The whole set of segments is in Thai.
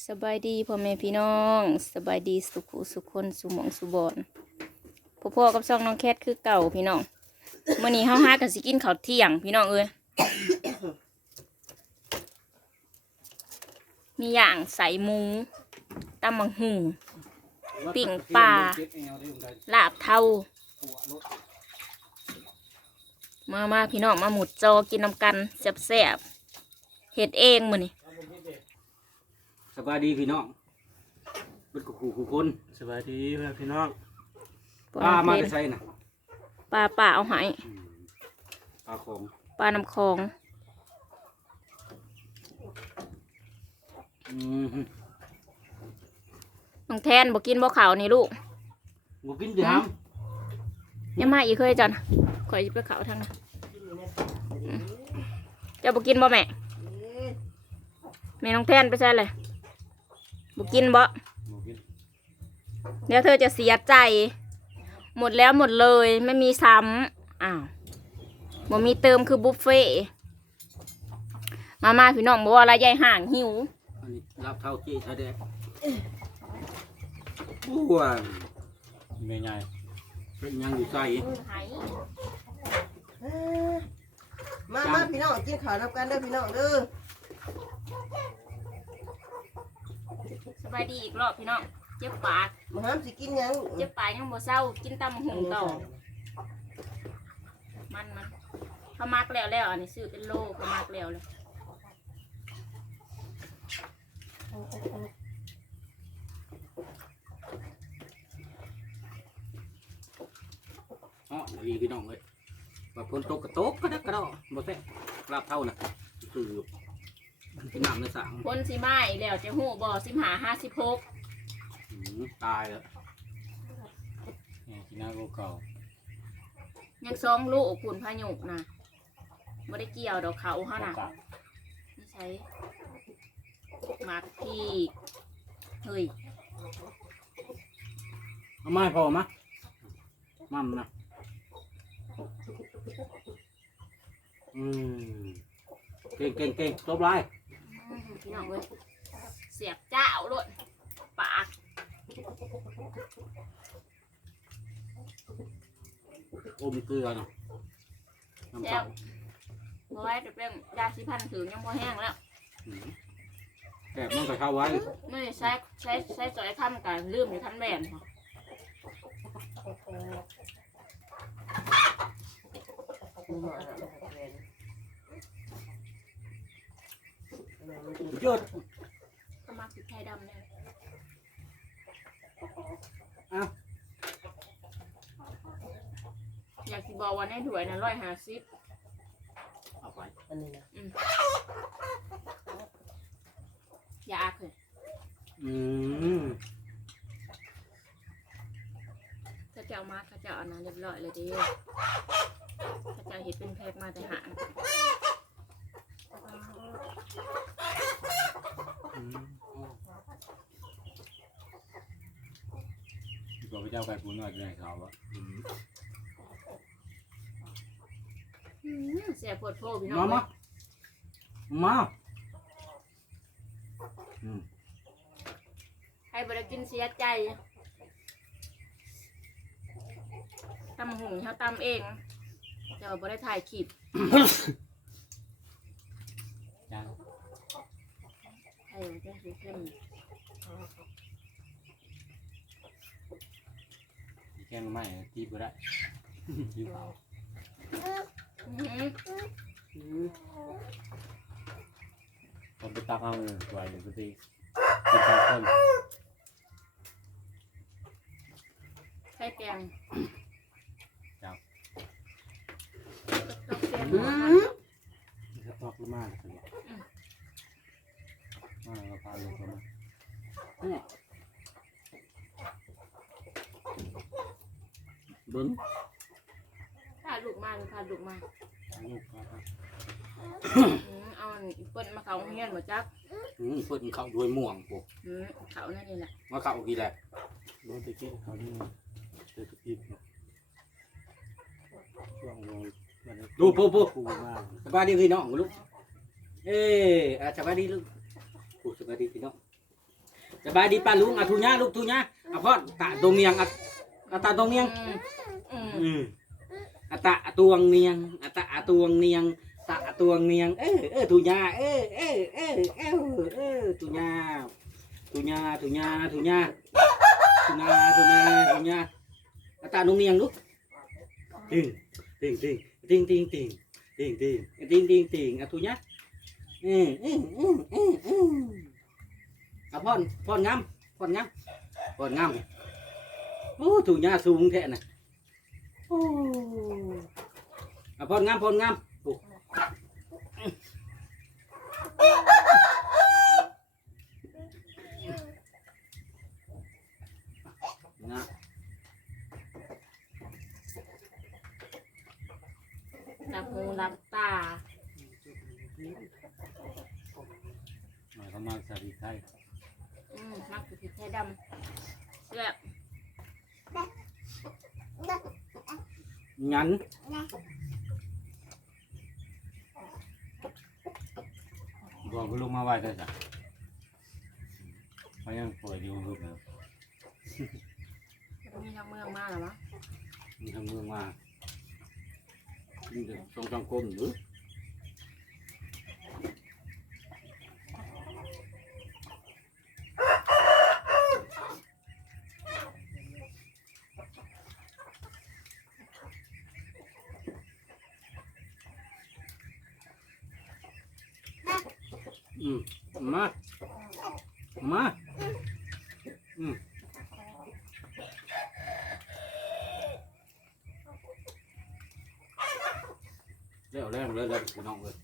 สบายดีพ่อแม่พี่น้องสบายดีสุขุสุขคนสุหมองสุบอนพ่อพ่อกับซองน้องแคทคือเก่าพี่น้องมื่อนี้เฮาห้ากันสิกินข้าวเที่ยงพี่น้องเอ้ยมีอย่างใส่มูตำมังหูปิ่งปลาลาบเทามามาพี่น้องมาหมุดจอกินน้ำกันแซ่บๆเห็ดเองมือนี้ สบายดีพี่น้องเป็นกูคู่คนสวัสดีเพื่อนพี่น้องปลามาจะใส่นะปลาป่าเอาใหายอืมปลาของปลาน้ำคลองอืมน้องแทนบอกกินบ่เขาวนี่ลูกกูกินจะห้ยังมาอีกเคยจันข่อยสิไปเขาทางนั้นอืมเจ้าบอกกินบ่แม่แม่น้องแทนไปใช่เลย บอกกินบ่ำกูกินเดี๋ยวเธอจะเสียใจ หมดแล้วหมดเลยไม่มีซ้ำอ้าวบ่มีเติมคือบุฟเฟ่ต์มามาพี่น้องบอกว่าอะไรยายห่างหิวอันนี้รับเท่าเจ๊ชาแดงอ้วนเมย์ใหญ่เป็นยังอยู่ใส่เอ้อมามาพี่น้องกินข้าวนำกันเด้อพี่น้องเด้อ สบายดีอีกรอบพี่น้องเจ็บปากมาห้ามสิกินหยังเจ็บปากยังบ่เศร้ากินตำหุงต่อมันมันเขามักแล้วแล้วอันนี้ซื้อเป็นโลเขามักแล้วเลยอ๋อดีพี่น้องเลยว่าคนตกกระโตกกระดักกระดอบ่แซ่รับเท่านะคือ เป็นน้ำในสังคนสิไม้แล้วจะหูบ่สิบหาห้าสิบหกอืมตายแล้วเนี่ยกินหน้ากูเก่ายังสองลูกคุณพายุกนะไม่ได้เกี่ยวดอกเขาเขาน่ะกะนี่ใช้มักพี่เฮ้ยเอาไม้พอมะมั่มนะอืมเก่งเก่งเก่งตบไล่อืม พี่น้องเว้ยเสียบเจ้าโลดปากอมเกลือเนาะน้ำแล้เต้าวบ่ไว้จะเป็นยาสีพันถึงยังบ่แห้งแล้วอืมแอบมันก็เข้าไว้ไม่ได้ใช้ใช้ใช้จอยคำกันลืมอยู่ทันแบนค่ะห ยุดก็มักพริกไทยดำเนี่ยอ้าวอยากสิบอกว่าในถ้วยนะร้อยห้าสิบเอาไปอันนี้นะยาคืออืมถ้าเจ้ามาถ้าเจ้าเอาน้ำเรียบร้อยเลยเดิถ้าเจ้าเห็ดเป็นแพ็กมาแต่หาง อืม ตัว พระเจ้าไก่ปูน้อยอยู่ในเขาวะอืมอืมเสียปวดโพพี่น้อมางมามาอืมให้บริกินเสียใจตำหุงเขาตำเองเดี๋ยวบริถ่ายคลิปจ้างให้มันเป็นสีเข้ม กงไม่ตีบ่ได้ตีเผาอื้อหืออืมผมไปตักเอาเลยไหวเลยพอดีกินข้าวคนไข่แกงจ้าต้องแกงอืหัวมันมถ้าตอกมากเลยมาเราพาลงมา เบิ้งพาลูกมาหรือพาลูกมาลูกมาอืมเอาอันเปิ้นมาเขาโรงเฮียนมาจักอืมเพิ่นเข้าด้วยม่วงปุ๊อืมเขานั่นนี่แหละมาเข้ากี่แหละโดนตะกี้เขานี่เจอตะกี้ช่วงลงมันดูปุ๊ปุ๊ปูมากสบายดีพี่น้องลูกเอ้อาสบายดีลูกกูสบายดีพี่น้องสบายดีป้าลุงอะทุญาลูกทุญาอะพ่อตะตรงเนียงอะ อะตะตรงเนียง อืมอืมอืมอะตะตวงเนียงอะตะตวงเนียงตะตวงเนียง เออเออทุญาเออเออเออเออเออทุญาทุญาทุญาทุญาทุญาทุญาทุญาอะตะตรงเนียงลูกติงติงติงติงติงติงติงติงติงติงติงอะทุญาอืมอืมอืมอืมอืมอะพ่อนพ่อนงามพ่อนงามพ่อนงามโอ้ทุญาสูงแท้น่ะโอ้อะพอนงามพอนงาม Ô, chủ nhà xu không thẹn này. Ô. À, phòn ngâm. phòn ngam. Ủa. Nạp ngu nạp tà Mà không mang xà thịt thay Ừ, mang thịt thay đâm งันบอกคุณลุงมาไหว้ได้จ้ะเขายังป่วยอยู่ลูกเนอะมีนักเมืองมาหรอวะมีทางเมืองมานี่เดี๋ยวทรงจังกรมหรือ อืมมามาอืมเร็วเร็วเร็วเร็วพี่น้องเลย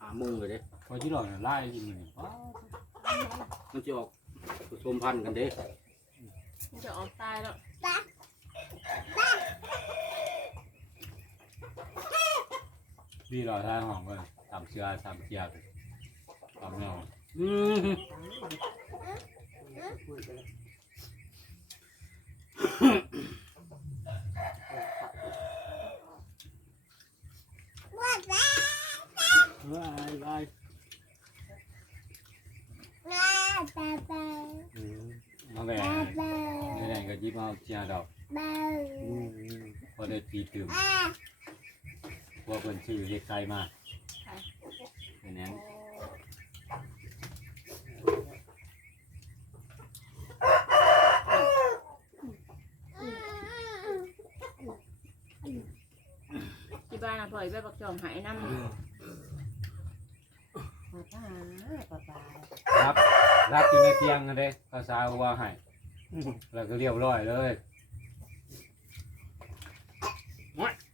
หาโมุงเลยเด้พอที่หลอกเนี่ยไล่ยิงมันเนี่ยว้าวมันจะออกผสมพันธุ์กันเด้มันจะออกตายแล้วพี่รอท่าห้องก็ ตามเชือตามเกียร์ตามแนวอืมว้ายว้ายอืมมาแหวนนี่ไหนก็ยิบเอาเชียร์ดอกอืมพอได้ตีตื่มพวกคนชื่อเรียกใครมา เป็นนั้นที่บ้านนะพ่อยไปปักจอมหายน้ำป้าป้าป้ารับรับอยู่ในเตียงกันเลยภาษาว่าให้แล้วก็เรียบร้อยเลย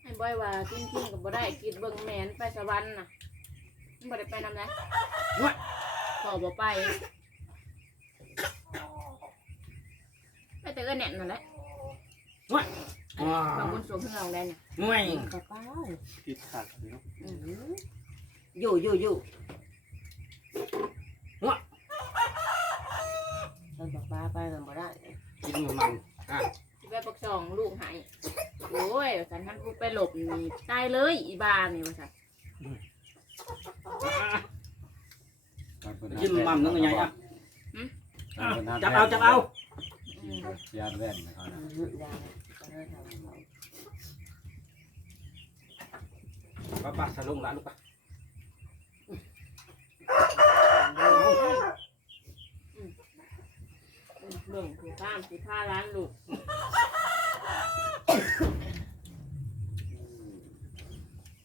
ให้บ่อยว่ากินกินกับบ่ได้กินเบิ่งแมนไปสวรรค์น่ะมัน บ่ได้ไปนำไหนขอบ่ไปไปแต่ก็แน่นนั่นแหละว้าบางคนสวมเครื่องรองได้เนี่ยห่วยป้าป้าคิดขาดเนาะอยู่อยู่อยู่เราป้าป้าไปมันบ่ได้กินมันอะที่ไปปักจองลูกหายโอ้ยสันทันกูไปหลบนี่ตายเลยอีบานี่ว่าซั่น กินมันนั่นไงอะอะจับเอาจับเอาอืมเชียร์แว่นนะครับนะป้าป้าสลงหลานลูกป้าเบิ่งคือข้ามสิผ้าร้านลูก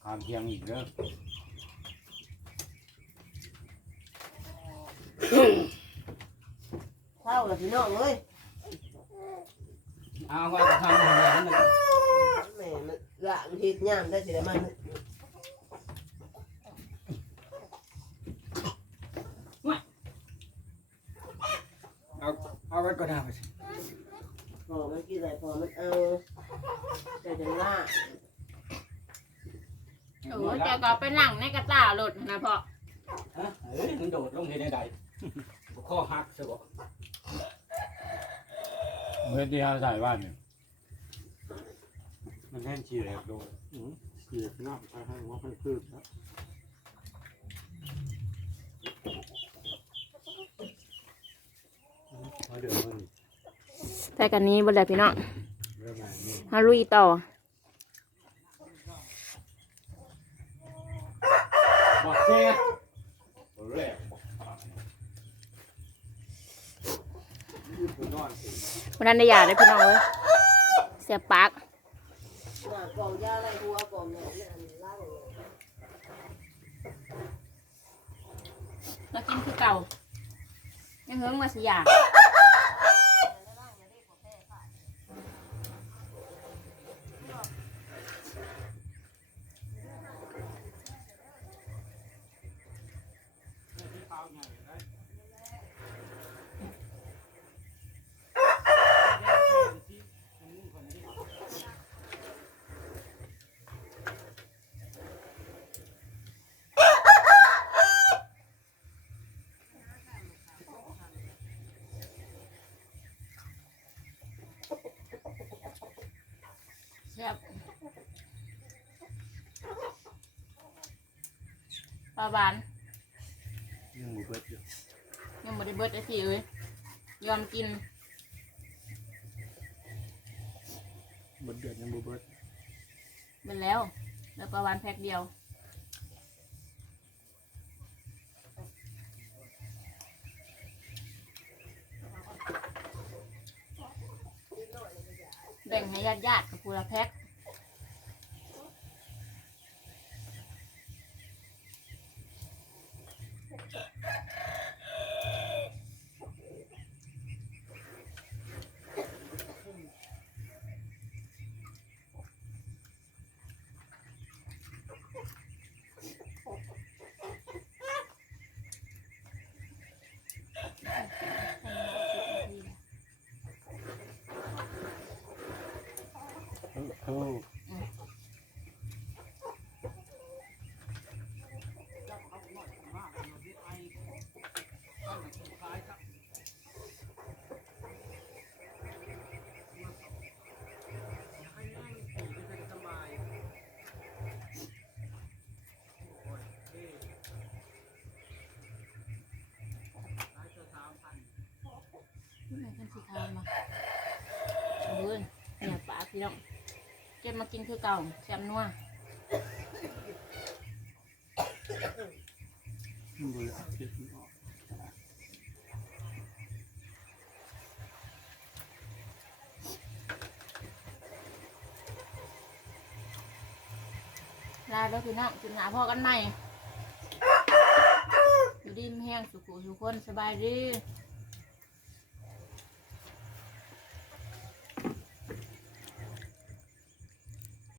ความเพียงอีกเด้อ เท่ากับ พี่น้องเอ้ยเอาไว้ทำอะไรนั่นเลยแม่มันละมันเฮ็ดยามได้สิได้มันเอาเอาไว้ก็ได้ไปสิพอมันกินอะไรพอมันเอาแต่จังล่าโอ้ยเจ้าก็ไปนั่งในกระตารถนะพ่อ ฮะเฮ้ยมันโดดลงเห็นได้ใดข้อหักซะบ่ เพื่อที่เขาใส่บ้านเนี่ยมันแห้งฉียแโดนเฉียแหน้ำใช้ให้ว่าให้พืชนะแต่กันนี้บนแหลกพี่น้องมาฮารุยต่อ วันนั้นได้ยาได้พี่น้องเว้ยเสียบปากเรางเลยแล้วกินคือเก่ายังเฮิงมาสิยา แซ่บปลาบานยังมือเบิดอยู่ยังบ่ได้เบิดไอ้พี่เอ้ยยอมกินเบิดเดือดยังมือเบิด เป็นแล้ว แล้วปลาบานแพ็คเดียว บ่งให้ญาติญาติๆกับผู้ละแพ็ค เออ นี่ไหนเป็นสีขาวมาเอ้ยเนี่ยปลา พี่น้องเก็บมากินคือเก่าแซ่บนัวมันเบิดเอาเก็บออกลาแล้วพี่น้องจุดหนาพ่อกันใหม่อยู่ดีมแห้งสุขุสุขคนสบายดี